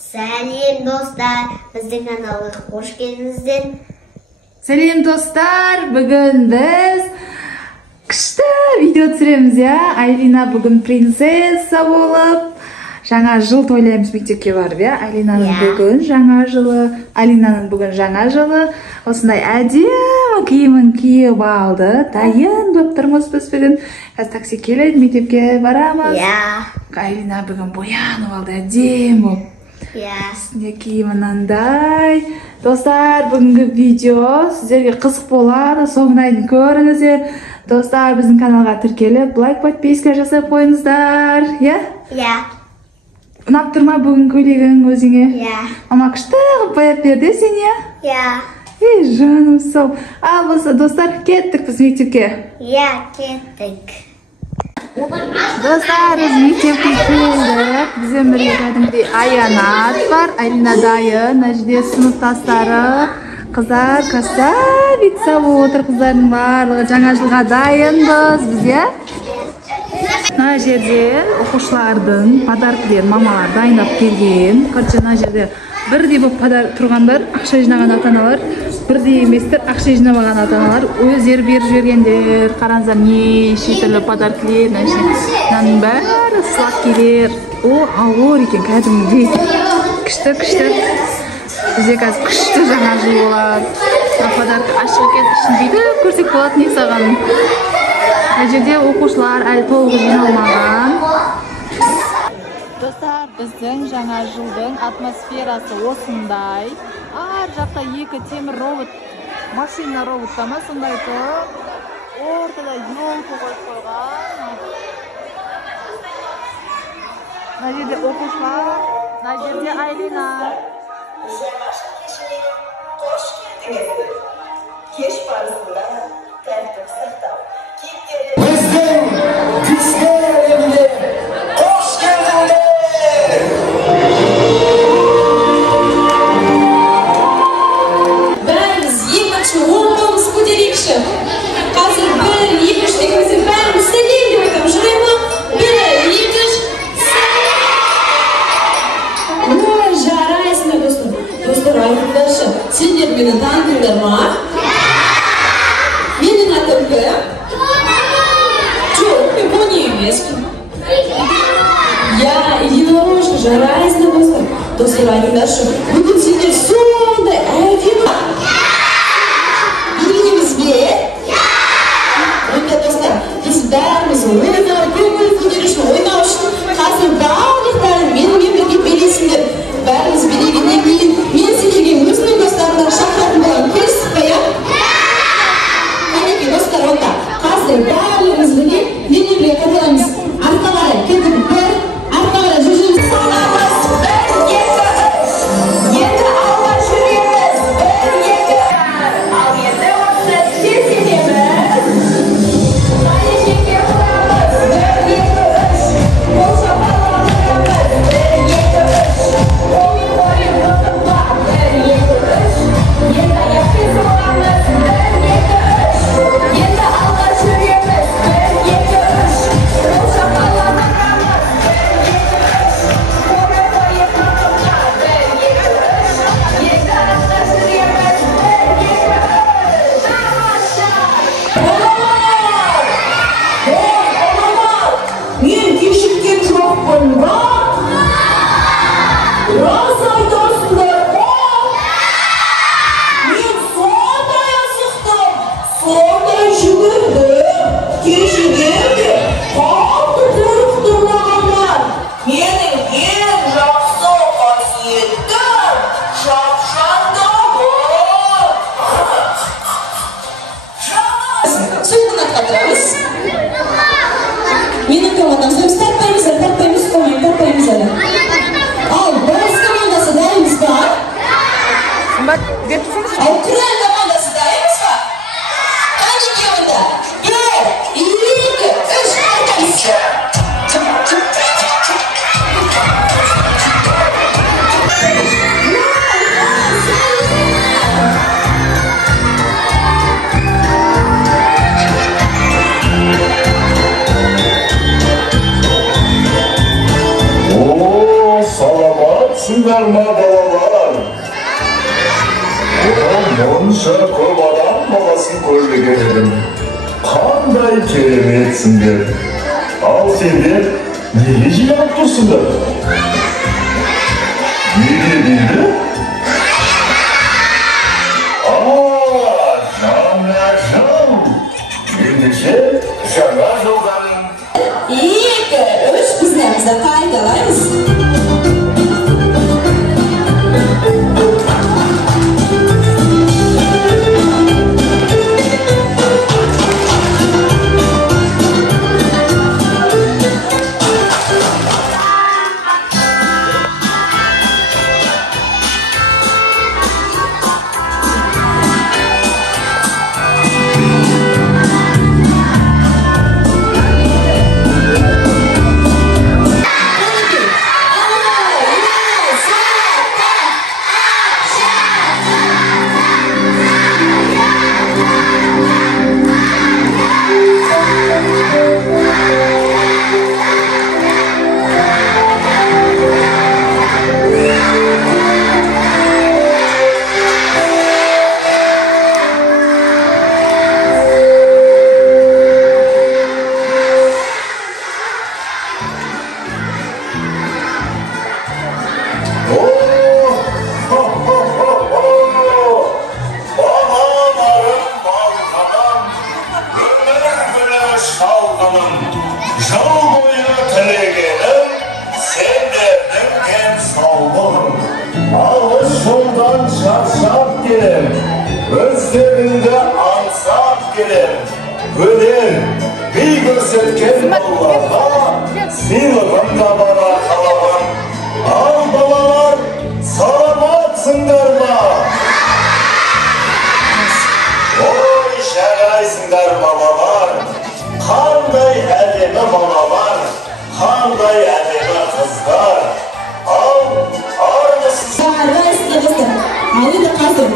Сәлем достар, біздің каналға қош келдіңіздер. Сәлем достар, бүгін біз күшті видео түсіреміз, Айлина бүгін принцесса болып, жаңа жыл тойлаймыз мектепке барып, Алинаның бүгін жаңа жылы, Алинаның бүгін жаңа жылы, осындай әдемі киімін киіп алды, дайын болып тұрмыз біз бүгін. Қазір такси келеді, мектепке барамыз. Алина бүгін боянып алды, әдемі болып. Үстінде киімі мынандай. Достар, бүгінгі видео сіздерге қызық болады, соңына дейін көріңіздер. Достар, біздің каналға тіркеліп, лайк, подписка жасап қойыңыздар, ұнап тұрма бүгін көйлегің өзіңе? Мама күшті қылып бояп берді сен, Ей, жаным сол. Ал болса, достар, кеттік біз мектепке. Кеттік. Достар, біз мектепке келдік. Бізден бірге кәдімгідей Аянат бар, Алина дайын, мына жерде сыныптастары, қыздар красавица болып отыр, қыздардың барлығы жаңа жылға дайынбыз біз, Мына жерде оқушылардың подаркілерін мамалар дайындап келген. Короче, мына жерде бірдей болып подарок тұрғандар, ақша жинаған ата-аналар, бірдей еместер, ақша жинамаған ата-аналар өздері беріп жібергендер. Қараңыздар, неше түрлі подаркілер, мынаның бәрі сладкилер. О, ауыр екен кәдімгідей. Күшті. Бізде қазір күшті жаңа жыл болады. Подарка ашық екен, ішін бүйтіп көрсек болады, не саған. Мына жерде оқушылар әлі толық жиналмаған. Достар, біздің жаңа жылдың атмосферасы осындай. Ар жақта екі темір робот, машина робот ма сондай тұр. Ортада елка қойып қойған. Мына жерде оқушылар, мына жерде Айлина. Кеш барысында тәртіп сақтау. Біздің күшті әлемге қош келдіңдер! Бәріміз екінші омбамыз көтерейікші. Қазір бір, екіш дегенімізде бәріміз сәлем деп айтамыз. Жарай ма? Бір, екіш, сәлем! Жарайсыңдар достар. Достар, айтыңдаршы, сендер мені танитыңдар ма? Менің атым кім? Жоқ, мен оны емеспін. Единорожка, жарайсыңдар достар. Достар, айтыңдаршы, бүгін сендер сондай әдемі үйренеміз бе? Онда достар, біз бәріміз ойнап, көңіл көтеру үшін, ойнау үшін қазір барлықтарын менімен бірге билейсіңдер. Бәріміз билегеннен кейін мен сендерге өзімнің достарымнан шақыратын боламын. Келісіз бе, Мінекей достар, онда қазір барлығымыз бірге менімен бірге қадаламыз. Артқа қарай кетіп бір, артқа қарай жүргіземіз. Саламыз, бір, екі, үш. Енді алға жүреміз. Бір, екі, ал енді осы тез етеміз. Сәлемдеме қоямыз. Бір, екі, үш. Қол шапалақ қоямыз. Бір, екі, үш. Ойын ұтымға. Бір, екі, үш. Енді аяқпен соғамыз. Бір, екі, үш. Енді алға жүреміз. Бір, екі, үш. Қол шапалақ қоямыз. Бір, екі, үш. Қоры қойып ұтымға. Бір, екі, үш. Енді алға жүреміз. Бір, екі, үш. Тамаша! Мен кешіккен жоқпын ба? Рас айтасыңдар ба? Мен сондай асықтым, сондай жүгірдім, кешігем де қатты қорқып тұрмағандар. Менің ең жақсы қасиеттім шапшаңдығым. Сол қанатқа тұрамыз. Менің командам сөз тартпаймыз әлі. Ал, бос командасы да Саламатсыңдар ма балалар? Мұнша көп адам баласын көрмеген едім. Қандай кереметсіңдер. Ал сендер неге жиналып тұрсыңдар? Неге дейді? Жаңа жыл. Ендеше жаңа жылдарын 2-3 біздерімізді қайталаймыз. Өздеріңді аңсап келем. Өлем, бей көрсеткен Аллаға, сыйлығын табара қалаған. Ал балалар, саламатсыңдар ма? Ой, жарайсыңдар балалар. Қандай әдемі балалар, қандай әдемі қыздар. Ал, армысыз. Жарайсыңдар достар. Ал енді қазір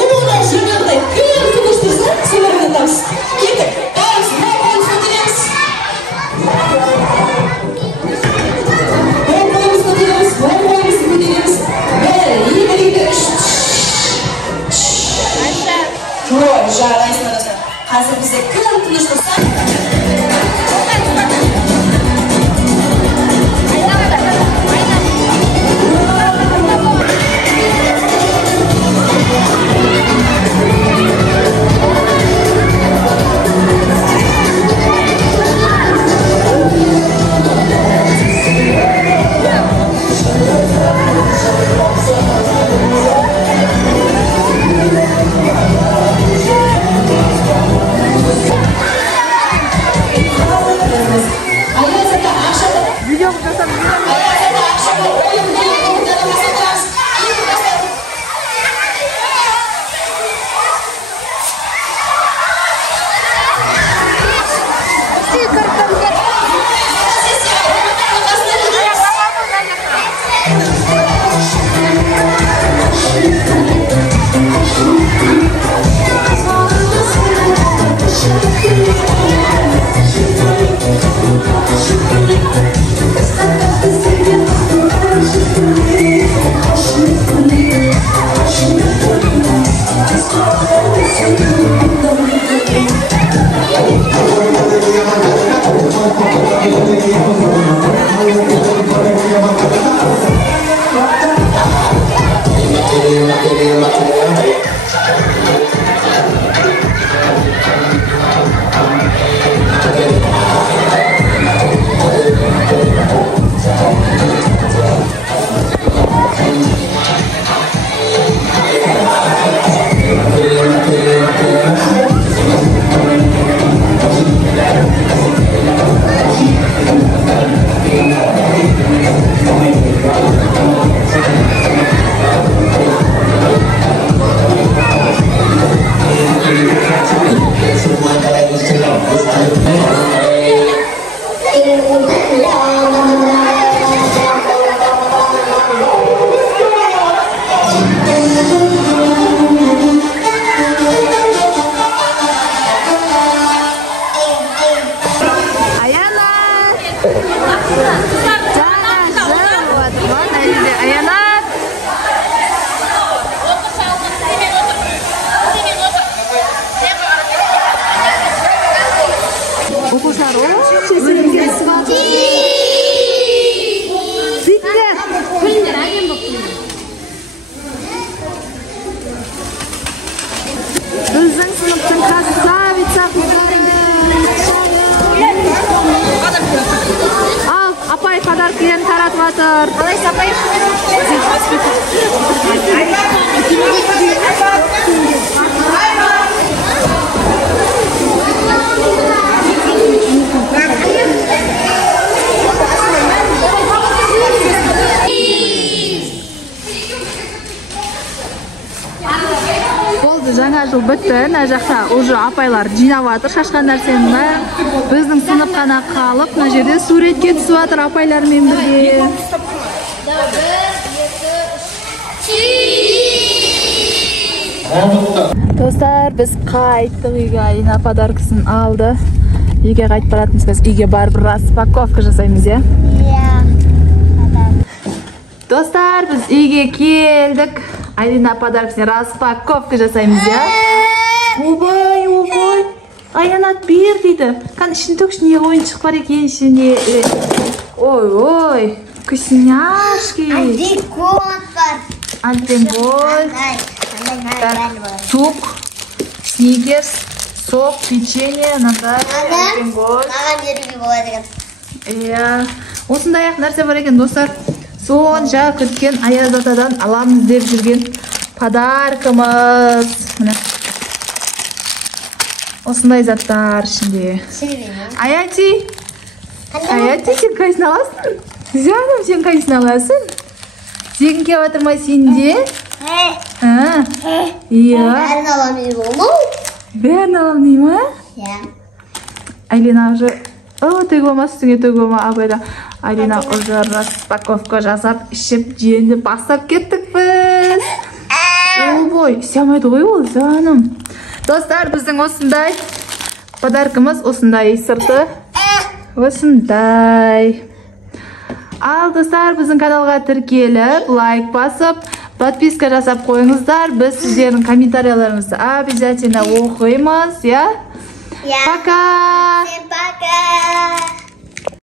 ұлыға жаңағыдай кім күміштірсе, соларға атамыз. Кеттік, бәріміз бойымыз көтереміз. Бойымыз көтереміз. Бәрі, егер 3. Ой, жарайсыңдар достар. Қазір бізде кім күміш тұрса, Jangan, buat mana ini Ayana? достар. Болды, жаңа жыл бітті. Мына жақта уже апайлар жинап жатыр шашқан нәрсені. Біздің сынып қана қалып, мына жерде суретке түсіп жатыр апайлармен бірге. Достар, біз қайттық үйге. Алина подаркасын алды. Үйге қайтып баратынбыз. Біз үйге барып распаковка жасаймыз, иә? Достар, біз үйге келдік. Алина подаркасын распаковка жасаймыз, иә? Обай, обай. Аянат бер дейді. Қан ішін төкшін, не ойыншық бар екен ішінде. Ой, вкусняшки. Антикот бар. Антигот. Суп, сникерс, сок, печенье, антигот. Маған беруге болады екен. Иә, осындай ақ нәрсе бар екен, достар. Сонша күткен Аяз атадан аламыз деп жүрген подаркамыз. Міне. Осындай заттар ішінде. Аяти, сен қайсын аласың? Жаным, сен қайсын аласың? Тегін кеп атырмай сенде? Иә. Бәрін алам дейді болмау? Бәрін алам дей ма? Иә. Алина уже... төгі болма, үстіңе төгі болма. Абайда Алина уже распаковка жасап, ішіп, жеңді бастап кеттік біз. Ойбой, сямайды ғой ол, жаным. Достар, біздің осындай подаркамыз, осындай сырты. Осындай. Ал, достар, біздің каналға тіркеліп, лайк басып, подписка жасап қойыңыздар. Біз сіздердің комментарияларыңызды обязательно оқимыз, я? Пока. Всем пока.